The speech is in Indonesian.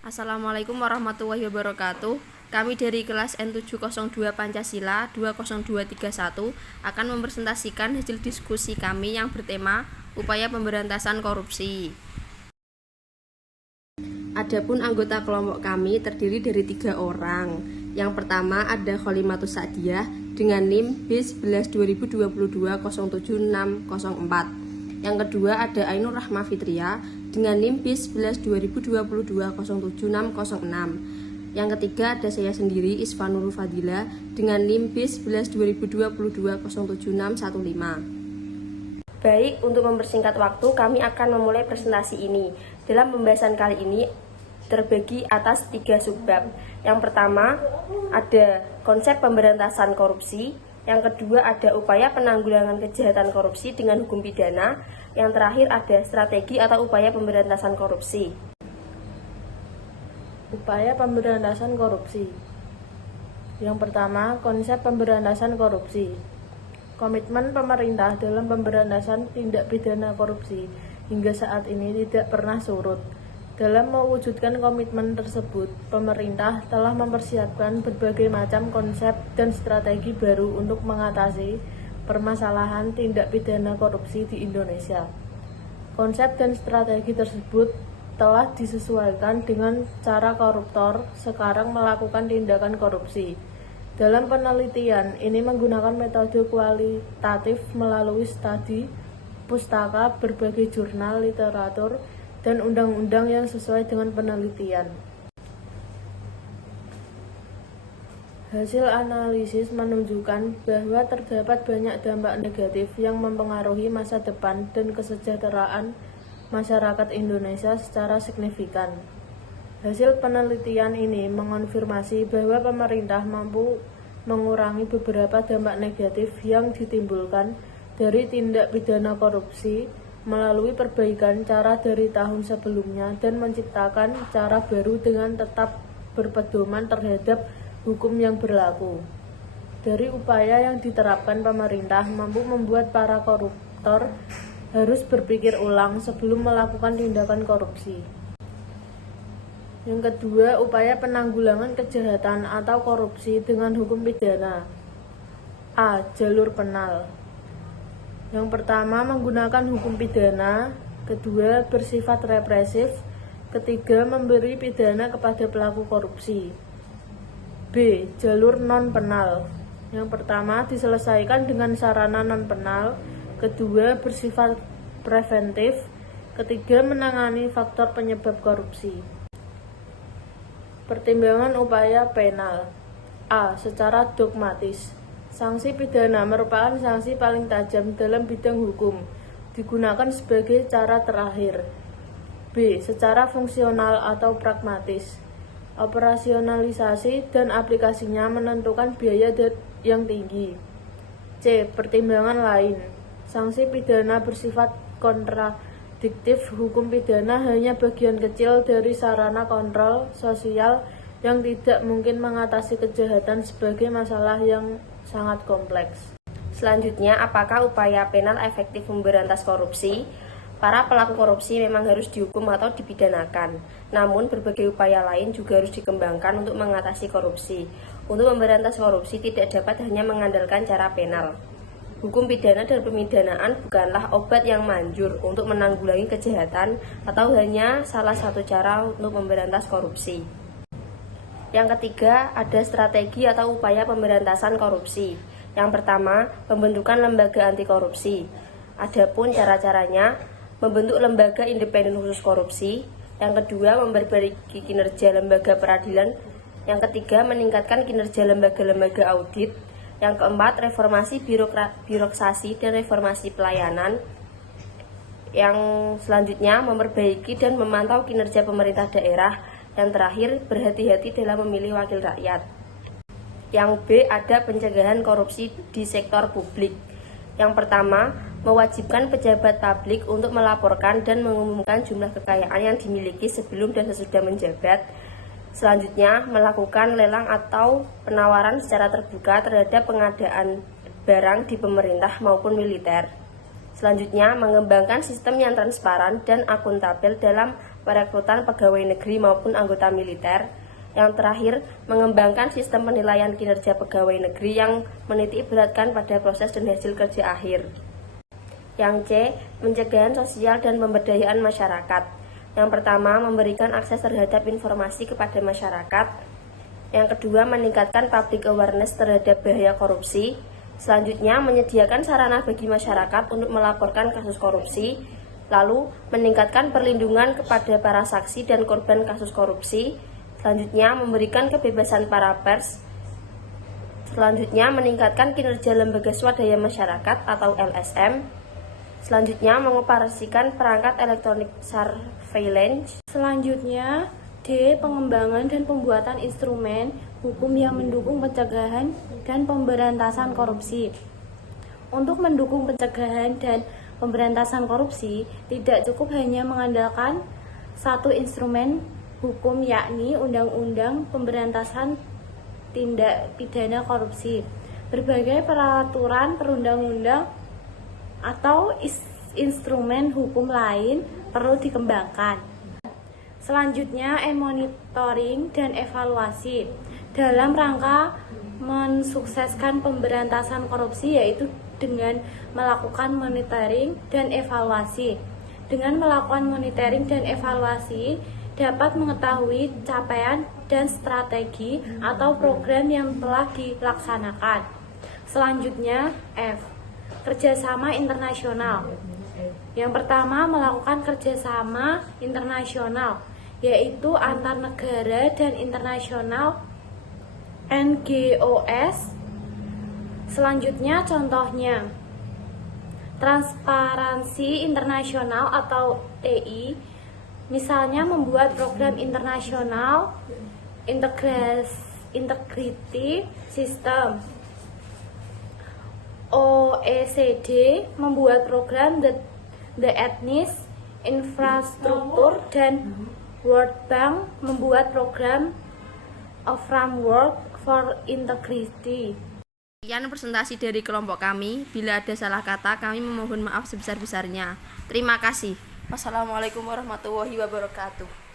Assalamualaikum warahmatullahi wabarakatuh. Kami dari kelas N702 Pancasila 20231 akan mempresentasikan hasil diskusi kami yang bertema upaya pemberantasan korupsi. Adapun anggota kelompok kami terdiri dari 3 orang. Yang pertama ada Kholimatus Sa'diyah dengan NIM B11 2022 07604. Yang kedua ada Ainur Rahma Fitria dengan NIM B11 2022 07606. Yang ketiga ada saya sendiri Isfanurul Fadila dengan NIM B11 2022 07615. Baik, untuk mempersingkat waktu kami akan memulai presentasi ini. Dalam pembahasan kali ini terbagi atas 3 subbab. Yang pertama ada konsep pemberantasan korupsi. Yang kedua ada upaya penanggulangan kejahatan korupsi dengan hukum pidana. Yang terakhir ada strategi atau upaya pemberantasan korupsi. Upaya pemberantasan korupsi. Yang pertama, konsep pemberantasan korupsi. Komitmen pemerintah dalam pemberantasan tindak pidana korupsi hingga saat ini tidak pernah surut. Dalam mewujudkan komitmen tersebut, pemerintah telah mempersiapkan berbagai macam konsep dan strategi baru untuk mengatasi permasalahan tindak pidana korupsi di Indonesia. Konsep dan strategi tersebut telah disesuaikan dengan cara koruptor sekarang melakukan tindakan korupsi. Dalam penelitian ini menggunakan metode kualitatif melalui studi pustaka, berbagai jurnal, literatur, dan undang-undang yang sesuai dengan penelitian. Hasil analisis menunjukkan bahwa terdapat banyak dampak negatif yang mempengaruhi masa depan dan kesejahteraan masyarakat Indonesia secara signifikan. Hasil penelitian ini mengonfirmasi bahwa pemerintah mampu mengurangi beberapa dampak negatif yang ditimbulkan dari tindak pidana korupsi melalui perbaikan cara dari tahun sebelumnya dan menciptakan cara baru dengan tetap berpedoman terhadap hukum yang berlaku. Dari upaya yang diterapkan, pemerintah mampu membuat para koruptor harus berpikir ulang sebelum melakukan tindakan korupsi. Yang kedua, upaya penanggulangan kejahatan atau korupsi dengan hukum pidana. A. Jalur penal. Yang pertama, menggunakan hukum pidana. Kedua, bersifat represif. Ketiga, memberi pidana kepada pelaku korupsi. B. Jalur non-penal. Yang pertama, diselesaikan dengan sarana non-penal. Kedua, bersifat preventif. Ketiga, menangani faktor penyebab korupsi. Pertimbangan upaya penal. A. Secara dogmatis. Sanksi pidana merupakan sanksi paling tajam dalam bidang hukum, digunakan sebagai cara terakhir. B. Secara fungsional atau pragmatis. Operasionalisasi dan aplikasinya menentukan biaya yang tinggi. C. Pertimbangan lain. Sanksi pidana bersifat kontradiktif. Hukum pidana hanya bagian kecil dari sarana kontrol sosial yang tidak mungkin mengatasi kejahatan sebagai masalah yang sangat kompleks. Selanjutnya, apakah upaya penal efektif memberantas korupsi? Para pelaku korupsi memang harus dihukum atau dipidanakan. Namun, berbagai upaya lain juga harus dikembangkan untuk mengatasi korupsi. Untuk memberantas korupsi tidak dapat hanya mengandalkan cara penal. Hukum pidana dan pemidanaan bukanlah obat yang manjur untuk menanggulangi kejahatan atau hanya salah satu cara untuk memberantas korupsi. Yang ketiga, ada strategi atau upaya pemberantasan korupsi. Yang pertama, pembentukan lembaga anti korupsi. Adapun cara-caranya, membentuk lembaga independen khusus korupsi. Yang kedua, memperbaiki kinerja lembaga peradilan. Yang ketiga, meningkatkan kinerja lembaga-lembaga audit. Yang keempat, reformasi birokrasi dan reformasi pelayanan. Yang selanjutnya, memperbaiki dan memantau kinerja pemerintah daerah. Yang terakhir, berhati-hati dalam memilih wakil rakyat. Yang B, ada pencegahan korupsi di sektor publik. Yang pertama, mewajibkan pejabat publik untuk melaporkan dan mengumumkan jumlah kekayaan yang dimiliki sebelum dan sesudah menjabat. Selanjutnya, melakukan lelang atau penawaran secara terbuka terhadap pengadaan barang di pemerintah maupun militer. Selanjutnya, mengembangkan sistem yang transparan dan akuntabel dalam perekrutan pegawai negeri maupun anggota militer. Yang terakhir, mengembangkan sistem penilaian kinerja pegawai negeri yang menitik beratkan pada proses dan hasil kerja akhir. Yang C, pencegahan sosial dan pemberdayaan masyarakat. Yang pertama, memberikan akses terhadap informasi kepada masyarakat. Yang kedua, meningkatkan public awareness terhadap bahaya korupsi. Selanjutnya, menyediakan sarana bagi masyarakat untuk melaporkan kasus korupsi. Lalu, meningkatkan perlindungan kepada para saksi dan korban kasus korupsi. Selanjutnya, memberikan kebebasan para pers. Selanjutnya, meningkatkan kinerja lembaga swadaya masyarakat atau LSM. Selanjutnya, mengoperasikan perangkat elektronik surveillance. Selanjutnya, D. Pengembangan dan pembuatan instrumen hukum yang mendukung pencegahan dan pemberantasan korupsi. Untuk mendukung pencegahan dan pemberantasan korupsi, tidak cukup hanya mengandalkan satu instrumen hukum, yakni Undang-Undang Pemberantasan Tindak Pidana Korupsi. Berbagai peraturan perundang-undang atau instrumen hukum lain perlu dikembangkan. Selanjutnya, monitoring dan evaluasi dalam rangka mensukseskan pemberantasan korupsi, yaitu dengan melakukan monitoring dan evaluasi. Dengan melakukan monitoring dan evaluasi dapat mengetahui capaian dan strategi atau program yang telah dilaksanakan. Selanjutnya, F. Kerjasama internasional. Yang pertama, melakukan kerjasama internasional, yaitu antar negara dan internasional NGOs. Selanjutnya, contohnya transparansi internasional atau TI, misalnya membuat program internasional integrity system. OECD membuat program The Ethnic Infrastructure, dan World Bank membuat program A Framework for Integrity. Sekian presentasi dari kelompok kami. Bila ada salah kata, kami memohon maaf sebesar-besarnya. Terima kasih. Wassalamualaikum warahmatullahi wabarakatuh.